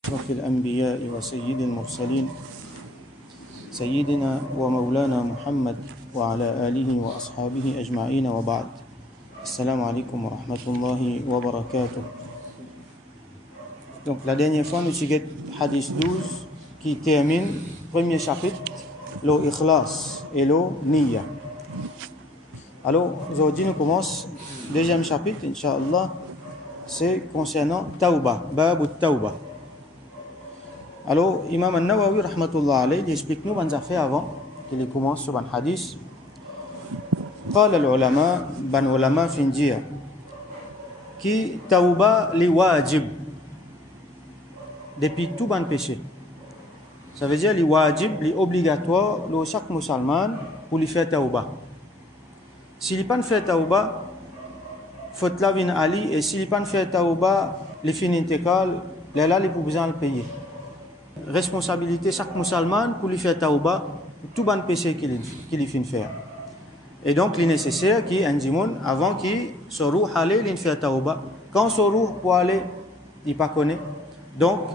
أشرف الأنبياء وسيد المرسلين سيدنا ومولانا محمد وعلى آله وأصحابه أجمعين وبعد. Assalamu alaikum wa rahmatullahi wa barakatuh. Donc la dernière fois nous avons hadith 12 qui termine premier chapitre, le ikhlas et le niyya. Alors aujourd'hui nous commençons deuxième chapitre, Inch'Allah, c'est concernant Tawbah, Bab Tawbah. Alors Imam An-Nawawi rahmatullah alayhi il explique nous ban affaire avant qu'il commence sur un hadith. قال العلماء بن علماء فنجيا qui tauba li wajib depuis tout ban péché. Ça veut dire li wajib, li obligatoire pour chaque musulman pour lui faire tauba. S'il pas fait tauba, faute la vin ali, et s'il pas fait tauba, les fin intégrale, là il pour besoin le payer. Responsabilité chaque musulman pour lui faire tauba tout ban péché qu'il fin faire. Et donc, il est nécessaire qu'il y ait un djimoun avant qu'il se roue aller, il fait tauba. Quand se roue pour aller, il ne pas connaît. Donc,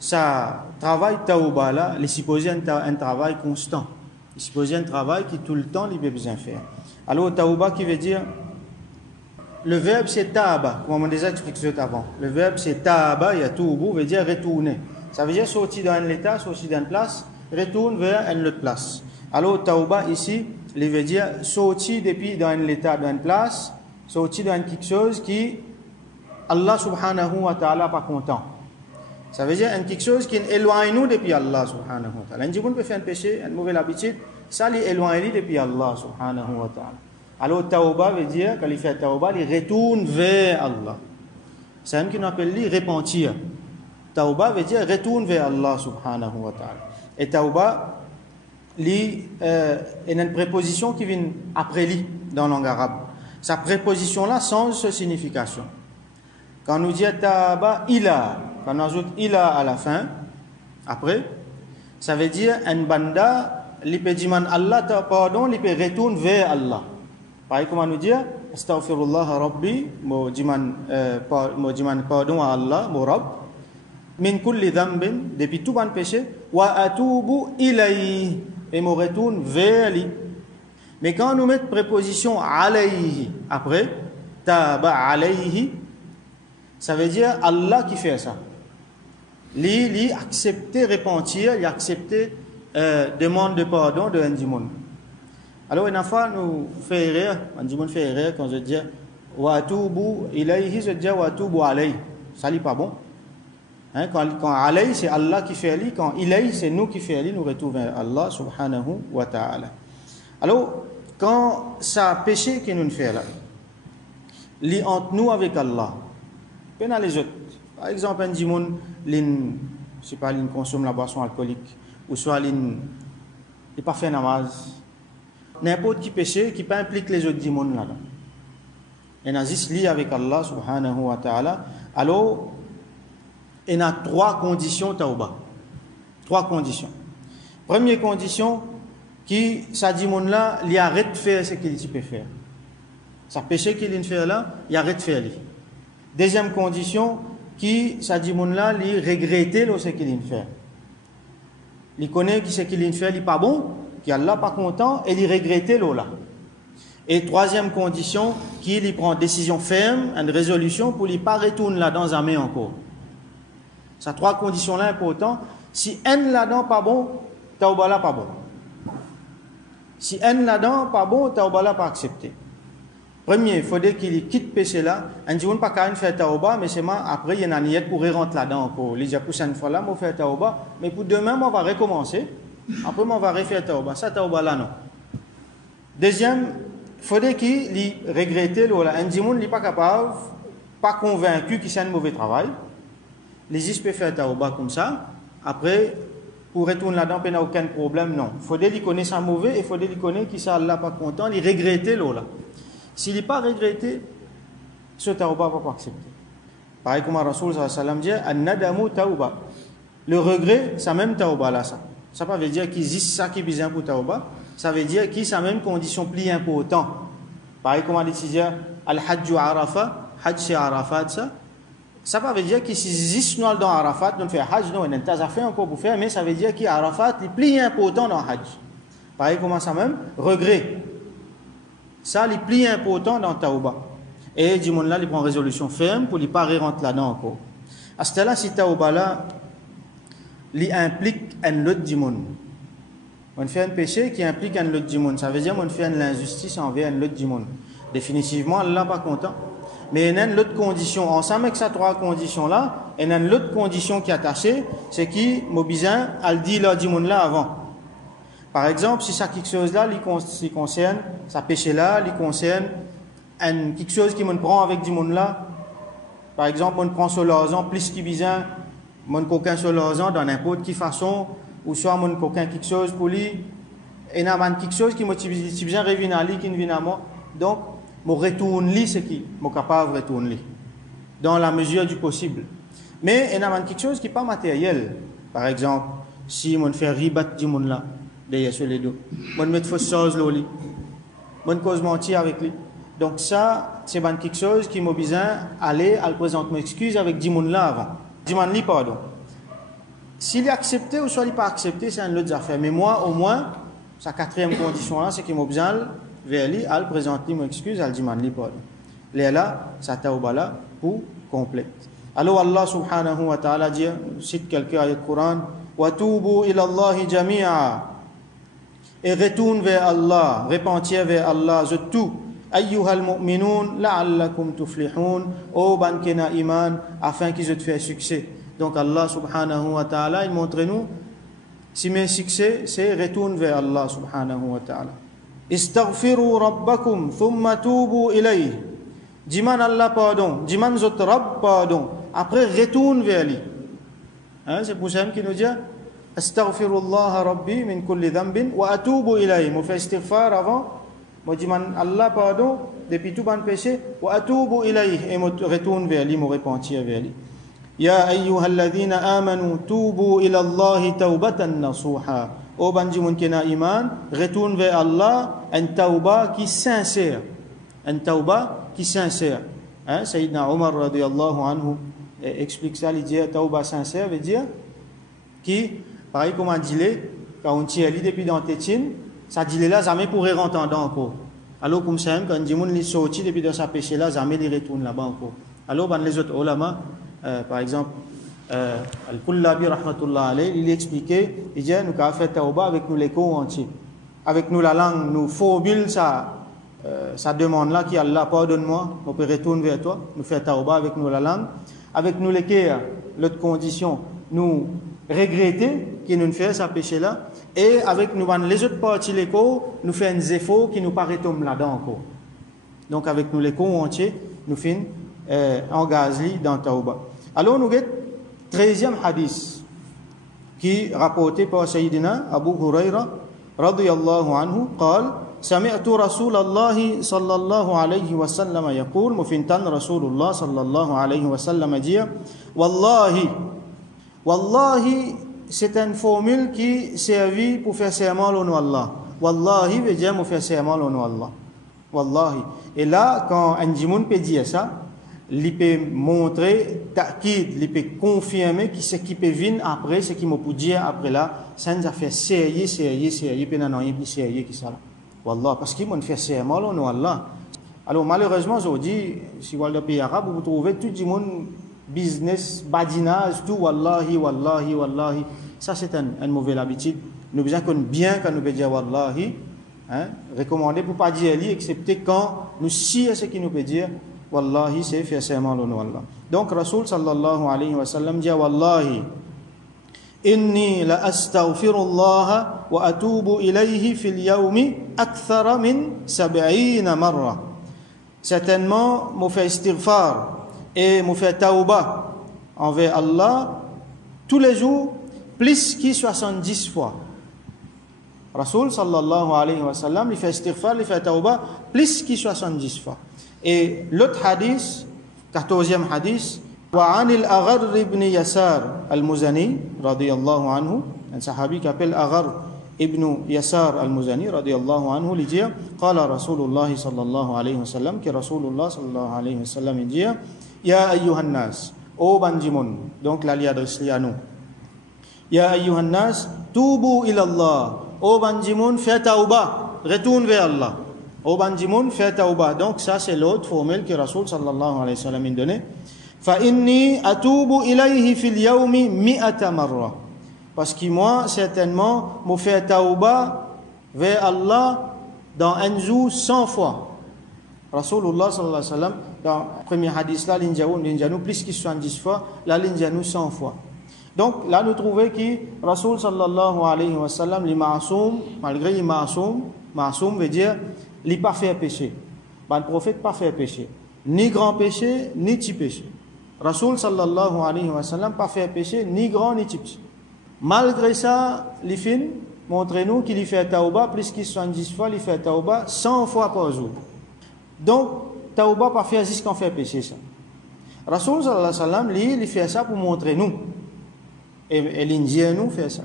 ça travail tauba là, il est supposé un travail constant. Il est supposé un travail qui tout le temps il a besoin de faire. Alors, tauba qui veut dire, le verbe c'est taba, comme on déjà expliqué avant. Le verbe c'est taba, yatoubu, veut dire retourner. Ça veut dire sortir dans un état, sortir d'une place, retourne vers une autre place. Alors, tauba ici, il veut dire sortir depuis dans un état, dans une place, sortir dans quelque chose qui Allah subhanahu wa ta'ala pas content. Ça veut dire quelque chose qui éloigne nous depuis Allah subhanahu wa ta'ala. Un djibun peut faire un péché, une mauvaise habitude, ça l'éloigne depuis Allah subhanahu wa ta'ala. Alors tauba veut dire, quand il fait tauba, il retourne vers Allah. C'est un qui nous appelle repentir. Tauba veut dire retourne vers Allah subhanahu wa ta'ala. Et tauba, il y a une préposition qui vient après lui dans la langue arabe. Sa préposition là change sa signification. Quand nous dit taba ila, quand on ajoute ila à la fin, après, ça veut dire un banda, il peut dire Allah ta pardon, il peut retourner vers Allah. Pareil comme nous dire astaghfirullah rabbi, mo diman pardon à Allah, mo Rabb, min kulli dhanbin, depuis tout bon péché, wa atubu ilayhi. Et me retourne vers lui. Mais quand nous mettons préposition alayhi après, taba alayhi, ça veut dire Allah qui fait ça. Lui accepter repentir, il accepter demande de pardon de un djimoun. Alors une fois nous fait erreur, un djimoun fait erreur quand je dis wa atubu ilayhi, je dis wa atubu alayhi. Ça n'est pas bon. Hein, quand alayhi c'est Allah qui fait ali, quand ilayhi c'est nous qui fait ali, nous retournons vers Allah subhanahu wa ta'ala. Alors quand ça péché que nous fait là, li entre nous avec Allah, pas dans les autres. Par exemple un djimoun, je sais pas, il consomme la boisson alcoolique, ou soit il pas fait namaz, n'importe qui péché qui pas implique les autres djimoun là-dedans. Et nazis li avec Allah subhanahu wa ta'ala. Alors il y a trois conditions tauba. Trois conditions. Première condition, qui ça dit mon là, il arrête de faire ce qu'il peut faire. Ça péché qu'il fait là, il arrête de faire. Deuxième condition, qui ça dit mon là, il regrette ce qu'il fait. Il connaît que ce qu'il fait, il pas bon, qu'il Allah pas content et il regrette là. Et troisième condition, qu'il prend décision ferme, une résolution pour ne pas retourner là dans la main encore. Ces trois conditions-là importantes. Si un là-dedans pas bon, tauba là pas bon. Si un là-dedans pas bon, tauba là pas accepté. Premier, il faudrait qu'il quitte péché là. Un dit on pas qu'à faire tauba, mais c'est après il y a une niette pour rentrer là-dedans encore. Les poussé une fois là, on fait tauba, mais pour demain on va recommencer. Après on va refaire tauba. Ça tauba là non. Deuxième, il faudrait qu'il regrette là. Un dit on n'est pas capable, pas convaincu qu'il c'est un mauvais travail. Les is peuvent faire tauba comme ça. Après, pour retourner là-dedans, il n'y a aucun problème, non. Il faut qu'il connaisse ça mauvais et il faut qu'il connaisse qu'il ça Allah pas content, il regrette là. S'il n'est pas regretté, ce tauba va pas accepter. Pareil comme Rasoul sallallahu alayhi wa sallam dit, an-nadamu tauba. Le regret, ça même tauba là ça. Ça ne veut pas dire qu'il existe ça qui est besoin pour tauba. Ça veut dire qu'il a même condition plus importante. Pareil comme on dit, al-hajju arafa, hajj c'est arafat ça. Ça ne veut dire que si existe nous dans Arafat, nous faisons Hajj, nous avons tas à faire encore pour faire, mais ça veut dire qu'Arafat est plus important dans Hajj. Pareil, comment ça même? Regret. Ça, est plus important dans Tauba. Et du monde là, il prend résolution ferme pour ne pas rentrer là-dedans encore. À ce là, si Tauba là, il implique un autre du monde. On fait un péché qui implique un autre du monde. Ça veut dire qu'on fait une injustice envers un autre du monde. Définitivement, Allah n'est pas content. Mais il y a une autre condition. Ensemble avec ces trois conditions-là, il y a une autre condition qui est attachée, c'est qui, Mobizin, elle dit là du monde là avant. Par exemple, si ça quelque chose là, il concerne, ça péché là, il concerne quelque chose qui me prend avec du monde là. Par exemple, on prend sur l'argent plus qu'il bizarre, mon coquin sur l'argent dans n'importe quelle façon, ou soit mon coquin quelque chose pour lui, et n'a pas quelque chose qui motive bien revient à lui, qui ne vient à moi. Donc, mon retourne lui, c'est qui, mon capable de retourner lui, dans la mesure du possible. Mais il y a quelque chose qui n'est pas matériel. Par exemple, si on fait ribat du monde là, derrière sur les dos, on met fausse chose là, on cause mentir avec lui. Donc ça, c'est quelque chose qui m'a besoin d'aller à le présenter mes excuses avec du monde là avant. Du monde là, pardon. S'il est accepté ou soit il n'est pas accepté, c'est une autre affaire. Mais moi, au moins, sa quatrième condition là, c'est qu'il m'a besoin vers lui, à le présenter mes excuses, à le dire pardon. Là, ça tauba là pour complète. Alors Allah subhanahu wa ta'ala dit, cite quelques ayats du Coran, wa tubu ila Allah jami'a, et retourne vers Allah, repentir vers Allah, tout. Ayyuhal mu'minun la'allakum tuflihun, ô bankena iman, afin qu'ils aient fait succès. Donc Allah subhanahu wa ta'ala, il montre nous, si mes succès, c'est retourne vers Allah subhanahu wa ta'ala. Istaghfiru rabbakum, thumma tubu ilayh. Diman Allah pardon, diman zot Rabb pardon, après retourne vers lui. Hein, c'est pour ça qu'il nous dit, astaghfirullah rabbi min kulli dhanbin wa atubu ilayh. Moi fais istighfar avant. Moi dis Allah pardon depuis tout bon péché wa atubu ilayh et me retourne vers lui, me repentir vers lui. Ya ayyuhalladhina amanu tubu ila Allah tawbatan nasuha. Ô bandi moun qui n'a iman, retourne vers Allah un tauba qui sincère. Un tauba qui sincère. Hein, Sayyidina Omar radiyallahu anhu explique ça, il dit tauba sincère veut dire qui pareil comme on dit quand on tire lui depuis dans tétine, ça dit là jamais pourrait rentrer encore. Alors comme ça quand dit moun li sorti depuis dans sa péché là, jamais il retourne là-bas encore. Alors ben les autres ulama par exemple Al-Kullabi rahmatullah alayhi, il expliquait, il dit nous avons fait tauba avec nous les corps entiers. Avec nous la langue, nous formule ça demande là qui Allah pardonne-moi, on peut retourner vers toi, nous faire tauba avec nous la langue. Avec nous les cœurs, l'autre condition, nous regretter qui nous fait ça péché là et avec nous les autres parties les corps, nous fait un zéfo qui nous paraît tomber là-dedans encore. Donc avec nous les corps entiers, nous fin engagés dans tauba. Alors nous avons 13e hadith qui rapporté par Sayyidina Abu Huraira radiyallahu anhu قال سمعت رسول الله صلى الله عليه وسلم يقول مفنتن رسول الله صلى الله عليه وسلم dire Wallahi c'est une formule qui servit pour faire serment au nom d'Allah. Wallahi veut dire faire serment au nom d'Allah. Wallahi. Et là quand un djimoun peut dire ça, il peut montrer ta'kid, il peut confirmer que ce qui peut venir après, ce qui m'a pu dire après là, ça nous a fait sérieux, puis non, il y a plus sérieux que ça. Wallah, parce qu'il m'a fait serment au nom d'Allah. Alors malheureusement, aujourd'hui, si vous allez dans le pays arabe, vous trouvez tout le monde business, badinage, tout, wallahi. Ça, c'est une mauvaise habitude. Nous avons besoin qu'on bien quand nous peut dire wallahi, hein, recommandé pour ne pas dire li, excepté quand nous scions ce qu'il nous peut dire. Wallahi, c'est faire serment au nom d'Allah. Donc, Rasul sallallahu alayhi wa sallam dit wallahi, inni la astaghfirullah wa atubu ilayhi fil yawmi akthara min 70 marra. Certainement, moi fait istighfar et moi fait tauba envers Allah tous les jours, plus que 70 fois. Rasul sallallahu alayhi wa sallam, il fait istighfar, il fait tauba plus que 70 fois. Et l'autre hadith, 14e hadith, وعن الأغر ibn Yasar al-Muzani radiyallahu anhu, un sahabi qui appelle Aghar ibn Yasar al-Muzani radiyallahu anhu, il dit قال رسول الله صلى الله عليه وسلم que Rasulullah صلى الله عليه وسلم dit يا أيها الناس ô bandimon, donc là il adresse à nous. Ya ayyuhan nas, tubu ila Allah, ô bandimon, fais tauba, retourne vers Allah. Ô bandimon, fais tauba. Donc ça c'est l'autre formule que Rasoul sallallahu alayhi wa sallam a donné. Fa inni atubu ilayhi fil yawmi mi'ata marra. Parce que moi, certainement, je fais tauba vers Allah dans un jour 100 fois. Rasulullah sallallahu alayhi wa sallam, dans le premier hadith là, l'injanou plus que 70 fois, là l'injanou 100 fois. Donc là, nous trouvons que Rasul sallallahu alayhi wa sallam, les ma'soum, malgré les ma'soum veut dire, il n'a pas fait péché. Le prophète n'a pas fait péché. Ni grand péché, ni petit péché. Rasul sallallahu alayhi wa sallam n'a pas fait péché, ni grand, ni petit. Malgré ça, les films montrent-nous qu'il fait tauba plus que 70 fois, il fait tauba 100 fois par jour. Donc, tauba pas faire jusqu'à fait péché ça. Rasul sallallahu alayhi wa sallam, il fait ça pour montrer nous. Et l'Indien nous fait ça.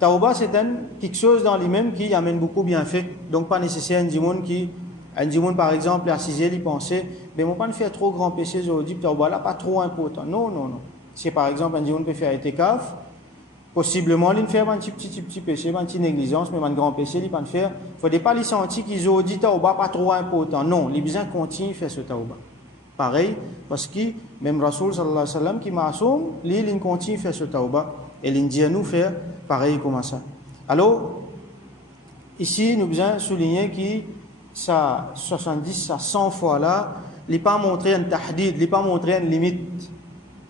Tauba, c'est quelque chose dans lui-même qui amène beaucoup de bienfaits. Donc, pas nécessaire un dimon par exemple, assisé, il pensait, mais mon pas ne fait trop grand péché aujourd'hui, tauba là, pas trop important. Non. Si par exemple, un dimon peut faire itikaf, possiblement, il ne fait un petit péché, un petit négligence, mais un grand péché, il ne peut pas faire. Il ne faut pas les sentir qu'ils ont dit tauba pas trop important. Non, les besoins continuent à faire ce tauba. Pareil, parce que même Rasoul sallallahu alayhi wa sallam qui ma'soum, il continue à faire ce tauba. Et l'Indien nous fait pareil comme ça. Alors, ici, nous devons souligner que ça 70, ça 100 fois là, il n'a pas montré un tahdid, il n'a pas montré une limite.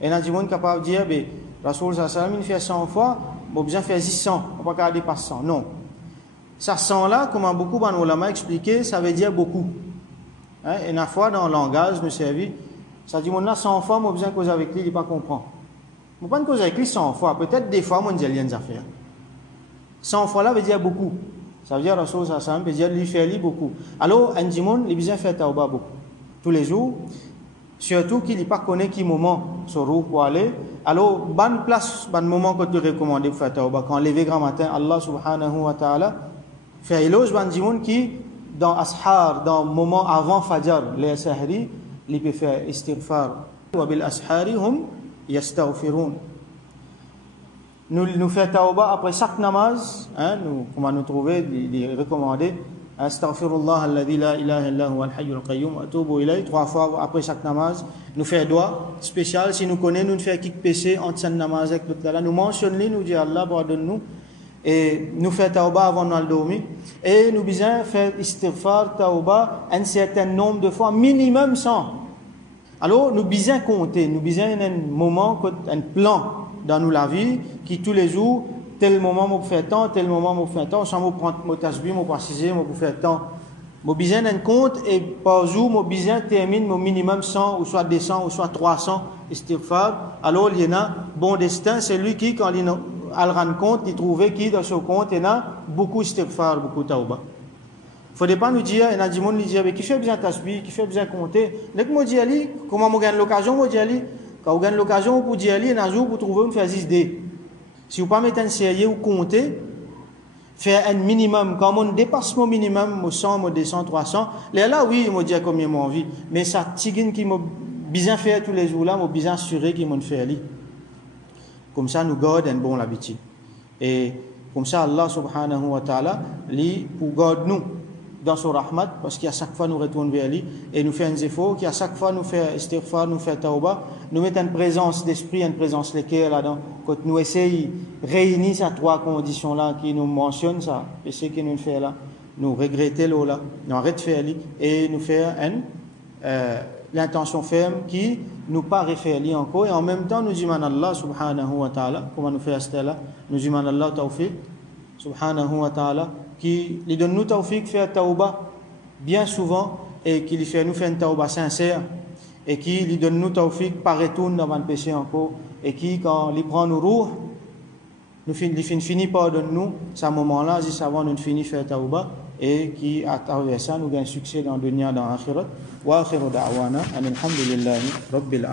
Et il y a des gens capables de dire, Rasoul sallallahu alayhi wa sallam, il fait 100 fois, il a besoin de faire 600, on ne peut pas dépasser 100. Non. Ça 100 là, comme beaucoup de ulama expliqué, ça veut dire beaucoup. Et une fois dans le langage, nous servi, ça dit, mon 100 fois, moi, besoin de causer avec lui, il ne pas comprendre. Je ne peux pas causer avec lui 100 fois, peut-être des fois, moi, je dis rien à faire. 100 fois là veut dire beaucoup. Ça veut dire, Rasoul sallallahu alayhi wa sallam, veut dire, lui faire lui beaucoup. Alors, un dimon, il a besoin de faire tauba beaucoup. Tous les jours, surtout qu'il n'a pas connaît qui moment sur roue pour aller. Alors, bonne place, bon moment que tu recommandes pour faire tauba. Quand lever grand matin, Allah subhanahu wa ta'ala, fait éloge, bon dimon qui, dans ashar, dans le moment avant Fajr, les sahri, il peut faire istighfar. Wa bil ashari hum yastaghfirun. Nous faisons tauba après chaque namaz, comment nous trouver, les recommander. Astaghfirullah alladhi la ilaha illa huwa al-hayyul qayyum wa atubu ilayhi 3 fois après chaque namaz. Nous faisons doigt spécial si nous connaissons, nous faisons quelques péchés entre chaque namaz avec l'autre là. Nous mentionnons, nous disons Allah pardonne-nous. Et nous faisons tauba avant de dormir. Et nous besoin faire istighfar, tauba, un certain nombre de fois, minimum 100. Alors, nous besoin compter, nous besoin un moment, un plan dans nous la vie, qui tous les jours, tel moment, je fais tant, tel moment, je fais tant, sans me prendre mon tasbih, je préciser, je fais tant. Je besoin d'un compte, et par jour, je besoin termine mon minimum 100, ou soit 200, ou soit 300 istighfar. Alors, il y en a, bon destin, c'est lui qui, quand il al rend compte, il trouvait qu'il dans ce compte, il y a beaucoup istighfar, beaucoup tauba. Il ne faudrait pas nous dire, il y a des gens qui disent, qui fait besoin de tasbih, qui fait besoin de compter. Dès que je dis, comment je gagne l'occasion, je dis, quand vous gagnez l'occasion, vous dites, il y a un jour, vous trouvez une phase D. Si vous ne pouvez pas mettre un sérieux ou compter, faire un minimum, quand on dépasse mon minimum, 100, 200, 300, là, oui, je dis combien j'ai envie. Mais ça, tigine qui m'a besoin faire tous les jours là, m'a besoin assurer qu'il m'a fait. Comme ça, nous gardons une bonne habitude. Et comme ça, Allah subhanahu wa ta'ala, pour garder nous dans son rahmat, parce qu'à chaque fois nous retournons vers lui, et nous faisons un effort, qu'à chaque fois nous faisons istighfar, nous faisons tauba, nous mettons une présence d'esprit, une présence d'équerre là-dedans, quand nous essayons de réunir ces 3 conditions-là qui nous mentionnent ça, et ce que nous faisons là, nous regrettons là, nous arrêtons de faire et nous faisons l'intention ferme qui nous pas réfère encore, et en même temps nous demandons Allah subhanahu wa ta'ala, comment nous faisons ça là, nous demandons Allah tawfiq subhanahu wa ta'ala, qui lui donne nous tawfiq faire tauba bien souvent, et qui lui fait nous faire une tauba sincère, et qui lui donne nous tawfiq pas retourne dans le péché encore, et qui quand il prend nos roues, nous finit par donner nous, à ce moment-là, juste avant nous finit faire tauba, et qui à travers ça nous gagne succès dans le dunya, dans l'akhirat. Wa akhiru da'wana alhamdulillahi rabbil alamin.